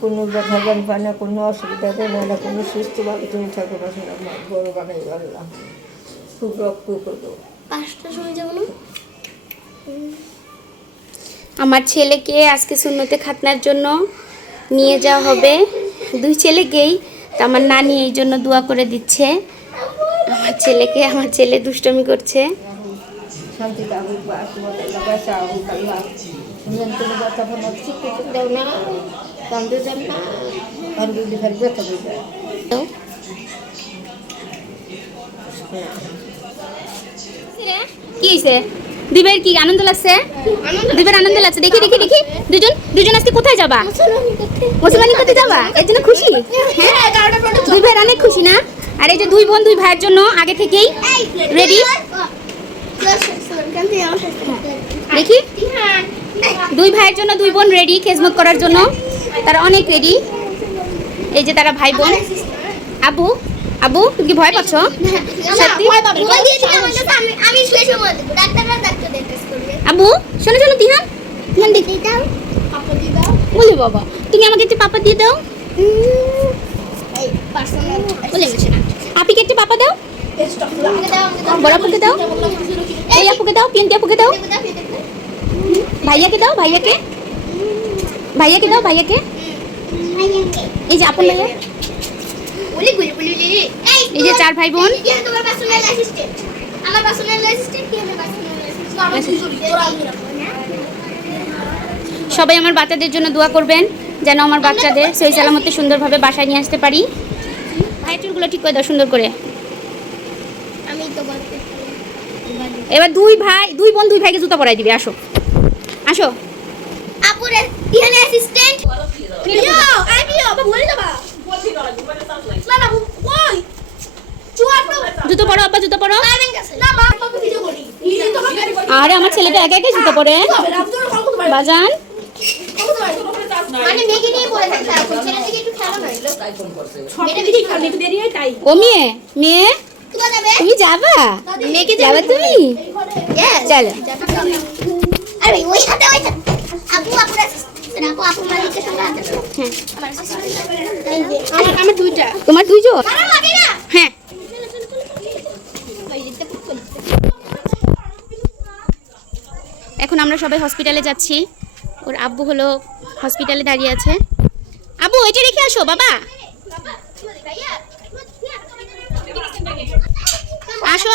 কোনো ব্যথা জ্ঞান পায় না কোনো অসুবিধা দেয় না কোনো সুস্থভাবে তুমি থাকো বাসনা বড় বানাই আল্লাহ খুব রক্ত করব। পাঁচটার সময় যাব না? আমার ছেলেকে আজকে শূন্যতে খাতনার জন্য নিয়ে যাওয়া হবে। দুই ছেলেকেই তো আমার নানি এই জন্য দোয়া করে দিচ্ছে। আমার ছেলেকে আমার ছেলে দুষ্টমি করছে। শান্তি না ব্যথা কি হয়েছে দিবের কি আনন্দ লাগছে? দিবের আনন্দ লাগছে। দেখি দেখি দেখি। দুজন দুজন আজকে কোথায় যাবা? মুসলমানি করতে যাবা? এর জন্য খুশি? হ্যাঁ? অনেক খুশি না? আর এই যে দুই বোন দুই ভাইয়ের জন্য আগে থেকেই রেডি দেখি। দুই ভাইয়ের জন্য দুই বোন রেডি খেজমত করার জন্য? তারা অনেক রেডি এই যে তারা ভাই বোন আবু আবু তুমি কি ভয় পাচ্ছ আবু শোনো শোনো তিহান তিহান দেখি দাও বলি বাবা তুমি আমাকে একটু পাপা দিয়ে দাও বলে গেছে না আপিকে একটু পাপা দাও আমাকে দাও আমাকে দাও বড় আপুকে দাও ওই আপুকে দাও পিন্টি আপুকে দাও ভাইয়াকে দাও ভাইয়াকে ভাইয়াকে দাও ভাইয়াকে এই যে আপন ভাইয়া। এই যে চার ভাই বোন। কে তোমার পার্সোনাল অ্যাসিস্ট্যান্ট আমার পার্সোনাল অ্যাসিস্ট্যান্ট কে আমার পার্সোনাল সবাই আমার বাচ্চাদের জন্য দোয়া করবেন যেন আমার বাচ্চাদের সেই সালামতে সুন্দরভাবে বাসায় নিয়ে আসতে পারি। ভাইয়ের চুলগুলো ঠিক করে দাও সুন্দর করে। আমি তো এবার দুই ভাই দুই বোন দুই ভাইকে জুতা পরাই দিবে আসো। আসো। আপুরে ইহানে অ্যাসিস্ট্যান্ট ইয়ো আইবিও বাবা বলে দাও না না ওই জুতো পরো আব্বা জুতো পরো না মা বাবা ভিডিও করি আরে আমার ছেলেটা একা একাই জুতো পরে বাজান মানে ও মেয়ে মেয়ে তুমি যাবা মেয়েকে যাবে তুমি চলো আরে ওই হাতে ওই হাতে। আপু হ্যাঁ তোমার দুইজন হ্যাঁ। এখন আমরা সবাই হসপিটালে যাচ্ছি ওর আব্বু হলো হসপিটালে দাঁড়িয়ে আছে আব্বু এটা রেখে আসো বাবা আসো।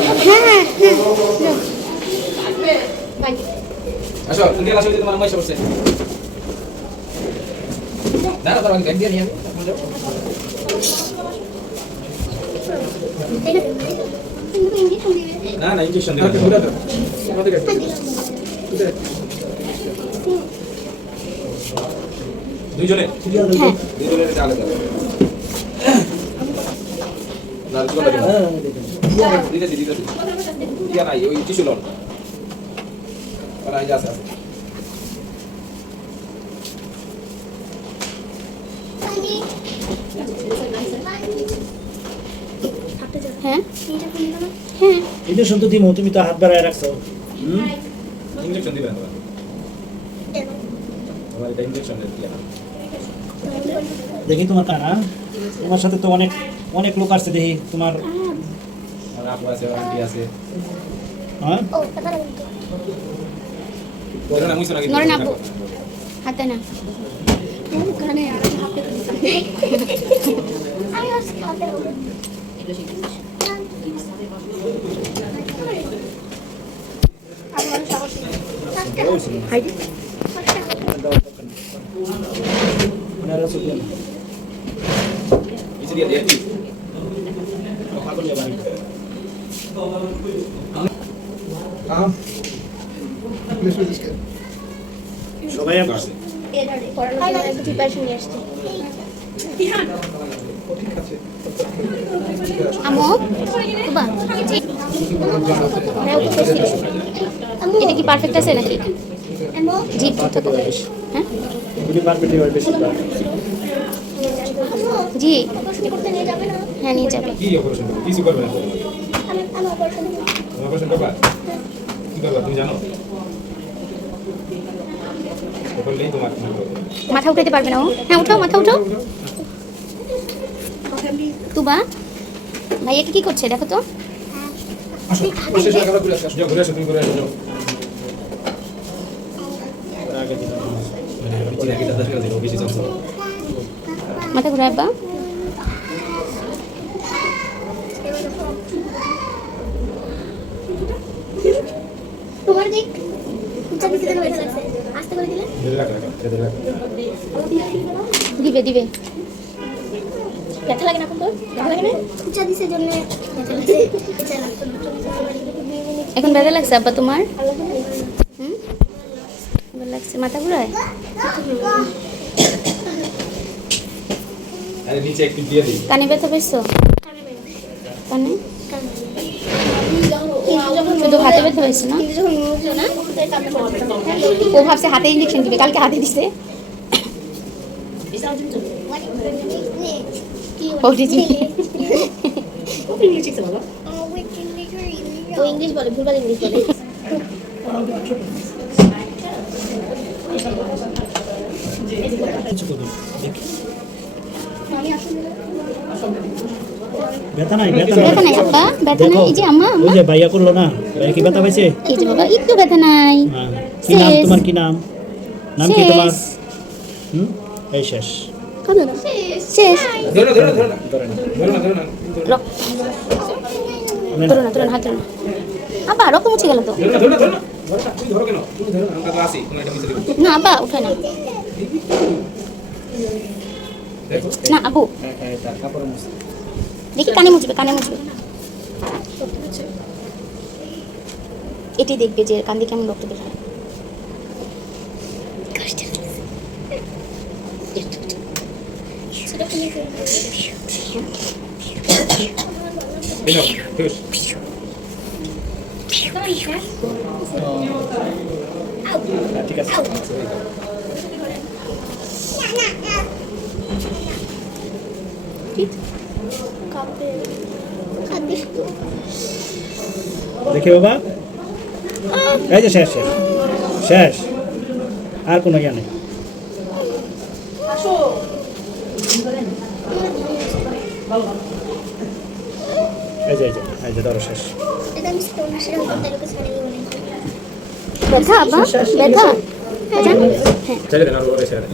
আসো তুমি আসো তোমার মশা বসে। না না তার আগে দিয়ে নিয়ে। না না দিবে দুইজনে? হ্যাঁ। দুইজনে চলো ইঞ্জেকশন তো তুমি তো হাত বাড়ায় রাখছো হুম? ইনজেকশন দিবেন আমার এটা ইনজেকশন দিয়ে না দেখি তোমার কানা তোমার সাথে তো অনেক অনেক লোক আসছে দেখি তোমার আমার আপু আছে আন্টি আছে হ্যাঁ ও, কথা বলতে। ওরা না মুইছো নাকি নরে না আপু। হাতে না আমি আজকে হাতে হবে। মানে আর সুবিধা নেই। কিছু দিয়ে দিয়ে কথা বলে বাড়ি সবাই পড়ানোর একটু প্রিপারেশন নিয়ে আসছি। আমো? বাবা এটা কি পারফেক্ট আছে নাকি? জি। ঠিকঠাক আছে। হ্যাঁ? গুলি পারফেক্ট হয় বেশি। জি। অপারেশন করতে নিয়ে যাবে না? হ্যাঁ নিয়ে যাবে। কি করবে আমি আমি অপারেশন তুমি অপারেশন করবা? কি করবা তুমি জানো করলেই তোমার কি হবে? মাথা উঠাইতে পারবে না ও? হ্যাঁ উঠাও মাথা উঠাও। তুবা ভাইয়াকে কি করছে? দেখো তো। মানে মাথা ঘুরায় বা তোমার দিক দিবে দিবে। ব্যথা লাগে না এখন তোর? ব্যথা দিছে জন্য লাগছে উচ্চা এখন ব্যথা লাগছে আব্বা তোমার? হুম? লাগছে। মাথা ঘুরায়? আরে নিচে একটু দিয়ে দিই। কানে ব্যথা পেয়েছ কানে? শুধু হাতে ব্যথা হয়েছে না? কিন্তু যখন মুখলো না তাই কামড়ে পড়তো ও ভাবছে হাতে ইঞ্জেকশন দিবে কালকে হাতে দিছে ওটিজি ও ইংলিশ বলে ভুলভাল ইংলিশ বলে কিছু করুন দেখি ব্যথা নাই ব্যথা ব্যথা নাই আব্বা ব্যথা নাই। এই যে আম্মা ওই যে ভাইয়া করল না ভাইয়া কি ব্যথা পাইছে? এই যে বাবা একটু ব্যথা নাই। হ্যাঁ। কি নাম শেষ। তোমার কি নাম? নাম কি তোমার? শেষ। হুম? এই শেষ। শেষ। ধরে না ধরে। না ধরে ধরে ধরে ধরে না। ধরো না ধরো না হাত ধরো না। আব্বা রক্ত মুছে গেল তো। ধরে না ধরে না ধরে ধরে ধরো ধরো আব্বা উঠে না। না আবু দেখি কানে মুছবে কানে মুছবে। এটাই দেখবে যে কান কেমন রক্ত হয় খুশ হ্যাঁ, ঠিক আছে দেখি বাবা। এই যে শেষ শেষ শেষ। আর কোনো ইয়া নেই। এই যে এই যে এই যে ধরো শেষ। ব্যথা ব্যথা? ছেড়ে দেন আর ছেড়ে দেন।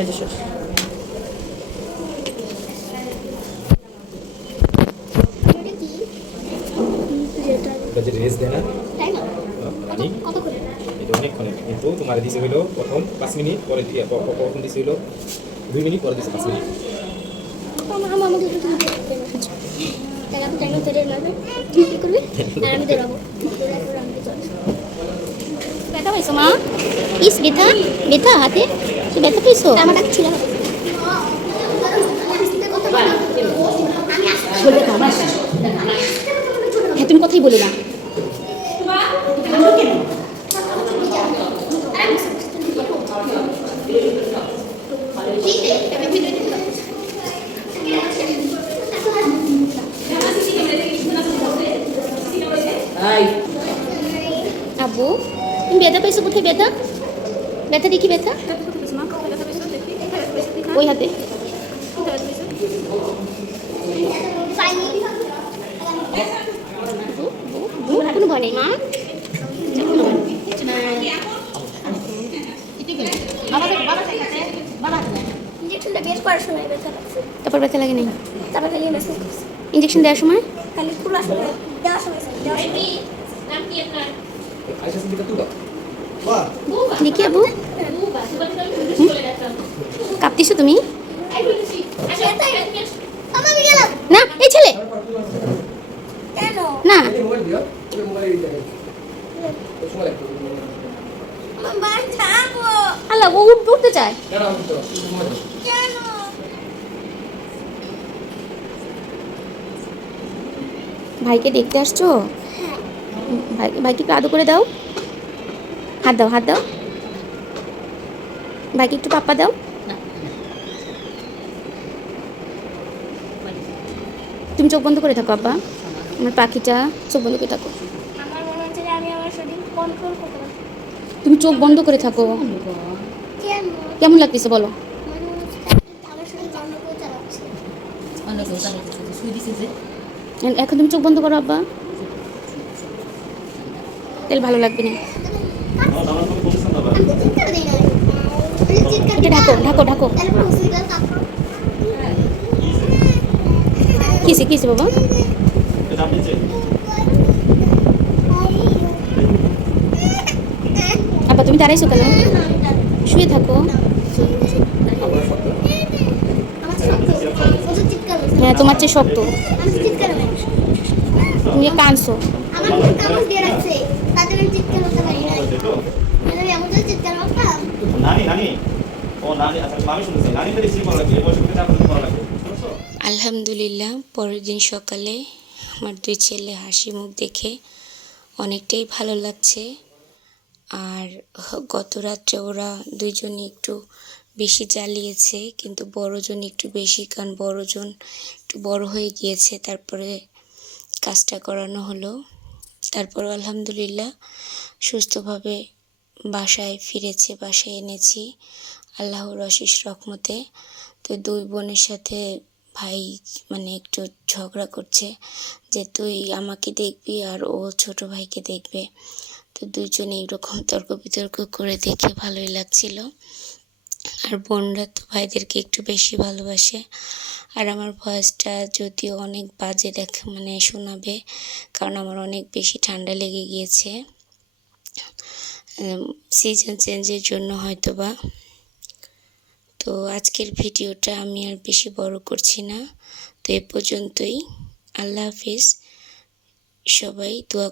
এই যে শেষ এটা কি যেটা এটা যে রেস দেয় না তাই না পানি কত করে এটা অনেকক্ষণ তোমার দিছে হইল প্রথম পাঁচ মিনিট পরে প্রথম দিছে হইল দুই মিনিট পরে দিছে পাঁচ মিনিট। ব্যথা পাইছো মা? ইস ব্যথা। ব্যথা হাতে? তুই ব্যথা পাইছো? আমার হ্যাঁ তুমি কথাই বলে না আব্বু তুমি ব্যথা পাইছো কোথায় ব্যথা? ব্যথা দেখি ব্যথা। ওই হাতে। কোনো ভয় নেই মা। তারপর ব্যথা লাগে নাই? ইঞ্জেকশন দেওয়ার সময় দেওয়ার সময় দেওয়ার সময় আইসা সিদ্দিকা তুই দাও দেখি আবু। কাঁপতিছো তুমি? না এই ছেলে। না। আল্লাহ ও উঠতে চায়। ভাইকে দেখতে আসছো? ভাই ভাইকে একটু আদর করে দাও। হাত দাও হাত দাও। ভাইকে একটু পাপ্পা দাও। তুমি চোখ বন্ধ করে থাকো আব্বা। আমার পাখিটা চোখ বন্ধ করে থাকো। আমার মনে হচ্ছে যে আমি আমার শরীর কন্ট্রোল করতে পারছি। তুমি চোখ বন্ধ করে থাকো। কেমন লাগতেছে বলো? মনে হচ্ছে আমার শরীর বন্ধ করে চালাচ্ছে এ- এখন তুমি চোখ বন্ধ করো আব্বা। তাহলে ভালো লাগবে না। এটা ঢাকো ঢাকো ঢাকো। কিসে কিসে বাবা? আব্বা তুমি দাঁড়াইছো কেন? শুয়ে থাকো। হ্যাঁ তোমার চেয়ে শক্ত। তুমি কানছো আমার কাগজ দিয়ে রাখছে। আলহামদুলিল্লাহ, পরের দিন সকালে আমার দুই ছেলে হাসি মুখ দেখে অনেকটাই ভালো লাগছে। আর গত রাত্রে ওরা দুইজনই একটু বেশি জ্বালিয়েছে, কিন্তু বড়জন একটু বেশি, কারণ বড়জন একটু বড় হয়ে গিয়েছে, তারপরে কাজটা করানো হলো। তারপর আলহামদুলিল্লাহ সুস্থভাবে বাসায় ফিরেছে, বাসায় এনেছি আল্লাহর অশেষ রকমতে তো দুই বোনের সাথে ভাই মানে একটু ঝগড়া করছে যে, তুই আমাকে দেখবি আর ও ছোট ভাইকে দেখবে। তো দুইজনে এইরকম তর্ক বিতর্ক করে দেখে ভালোই লাগছিল। আর বোনরা তো ভাইদেরকে একটু বেশি ভালোবাসে। আর আমার ভয়েসটা যদিও অনেক বাজে দেখ মানে শোনাবে, কারণ আমার অনেক বেশি ঠান্ডা লেগে গিয়েছে। সিজন চেঞ্জের জন্য হয়তো বা তো আজকের ভিডিওটা আমি আর বেশি বড় করছি না। তো এ পর্যন্তই। আল্লাহ হাফিজ। সবাই দোয়া